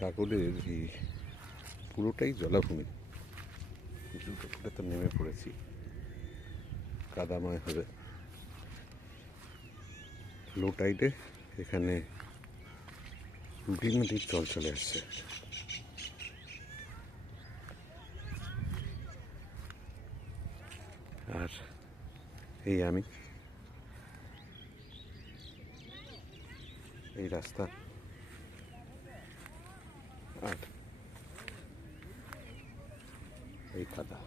সাগরের এই পুরোটাই জলাভূমি। জুতো ফুটে তো নেমে পড়েছি। কাদাময় হবে। লো টাইডে এখানে হুগলি নদীর জল চলে আসছে। আর এই আমি। এই রাস্তা আর এই কাদা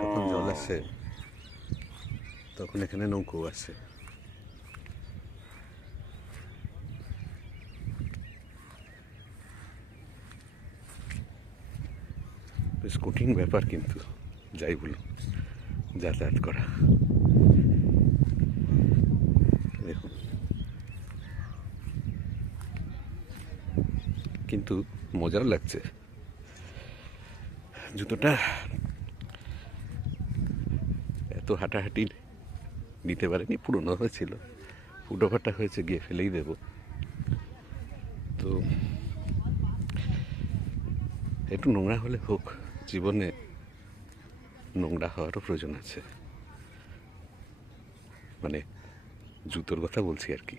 যখন জল আসে, তখন এখানে নৌকো আছে বেশ ব্যাপার কিন্তু, যাই বলুন, যাতায়াত করা। কিন্তু মজার লাগছে। জুতোটা এত হাঁটাহাঁটি নিতে পারেনি, পুরনো হয়েছিল। ফুটো ফাটা হয়েছে, গিয়ে ফেলেই দেব। তো একটু নোংরা হলে হোক, জীবনে নোংরা হওয়ারও প্রয়োজন আছে। মানে জুতোর কথা বলছি আর কি।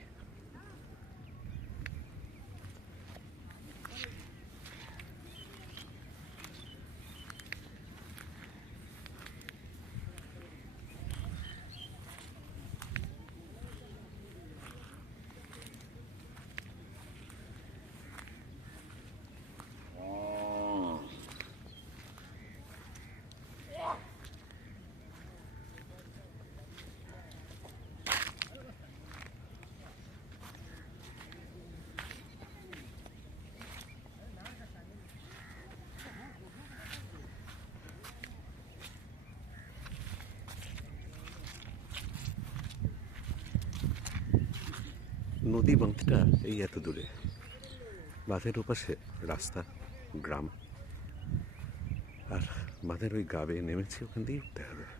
নদী বাঁধটা এই এত দূরে। বাঁধের ওপাশে রাস্তা, গ্রাম। আর বাঁধের ওই গাবে নেমেছি, ওখান দিয়ে উঠতে হবে।